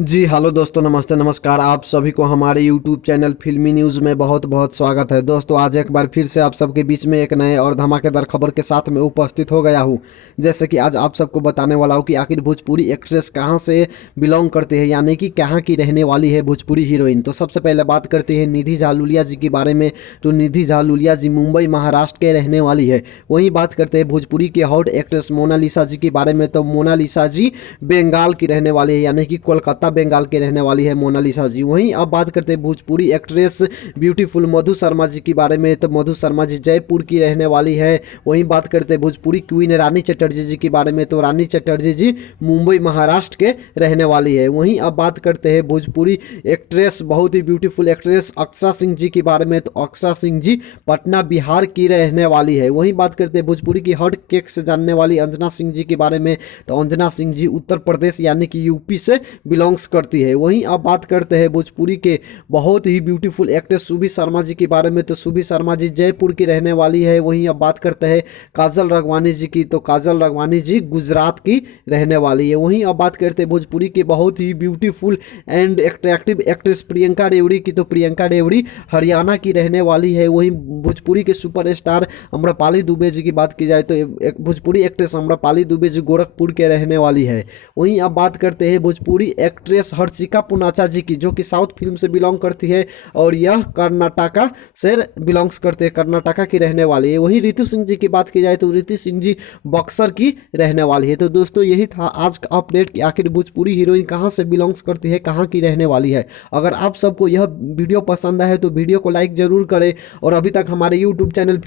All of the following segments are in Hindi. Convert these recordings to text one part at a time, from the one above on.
जी हेलो दोस्तों, नमस्ते नमस्कार। आप सभी को हमारे यूट्यूब चैनल फिल्मी न्यूज़ में बहुत बहुत स्वागत है। दोस्तों आज एक बार फिर से आप सबके बीच में एक नए और धमाकेदार खबर के साथ में उपस्थित हो गया हूँ। जैसे कि आज आप सबको बताने वाला हूँ कि आखिर भोजपुरी एक्ट्रेस कहाँ से बिलोंग करती है, यानी कि कहाँ की रहने वाली है भोजपुरी हीरोइन। तो सबसे पहले बात करते हैं निधि झा लुलिया जी के बारे में। तो निधि झा लुलिया जी मुंबई महाराष्ट्र के रहने वाली है। वहीं बात करते हैं भोजपुरी के हॉट एक्ट्रेस मोनालिसा जी के बारे में। तो मोनालिसा जी बंगाल की रहने वाली है, यानी कि कोलकाता बंगाल के रहने वाली है मोनालिसा जी। वहीं अब बात करते हैं भोजपुरी एक्ट्रेस ब्यूटीफुल मधु शर्मा जी के बारे में। तो मधु शर्मा जी जयपुर की रहने वाली है। वहीं बात करते हैं भोजपुरी क्वीन रानी चटर्जी जी के बारे में। तो रानी चटर्जी जी मुंबई महाराष्ट्र के रहने वाली है। वहीं अब बात करते हैं भोजपुरी एक्ट्रेस, बहुत ही ब्यूटीफुल एक्ट्रेस अक्षरा सिंह जी के बारे में। तो अक्षरा सिंह जी पटना बिहार की रहने वाली है। वहीं बात करते हैं भोजपुरी की हॉट केक से जानने वाली अंजना सिंह जी के बारे में। तो अंजना सिंह जी उत्तर प्रदेश यानी कि यूपी से बिलोंग्स करती है। वहीं अब बात करते हैं भोजपुरी के बहुत ही ब्यूटीफुल एक्ट्रेस सुभी शर्मा जी के बारे में। तो सुभी शर्मा जी जयपुर की रहने वाली है। वहीं अब बात करते हैं काजल राघवानी जी की। तो काजल राघवानी जी गुजरात की रहने वाली है। वहीं अब बात करते हैं भोजपुरी की बहुत ही beautiful and attractive actress Priyanka Devdi की। तो प्रियंका डेवड़ी हरियाणा की रहने वाली है। वहीं भोजपुरी के सुपरस्टार अम्रपाली दुबे जी की बात की जाए तो भोजपुरी एक्ट्रेस अम्रपाली दुबे जी गोरखपुर के रहने वाली है। वहीं अब बात करते हैं भोजपुरी एक्ट्रेस हर्षिका पुनाचा जी की, जो कि साउथ फिल्म से बिलोंग करती है और यह कर्नाटका से बिलोंग्स करते हैं, कर्नाटका की रहने वाली है। वहीं रितु सिंह जी की बात की जाए तो रितु सिंह जी बक्सर की रहने वाली है। तो दोस्तों यही था आज का अपडेट कि आखिर भोजपुरी हीरोइन कहाँ से बिलोंग्स करती है, कहाँ की रहने वाली है। अगर आप सबको यह वीडियो पसंद आए तो वीडियो को लाइक जरूर करें और अभी तक हमारे यूट्यूब चैनल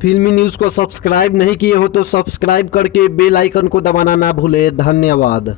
फिल्मी न्यूज़ को सब्सक्राइब नहीं किए हो तो सब्सक्राइब करके बेल आइकन को दबाना ना भूले। धन्यवाद।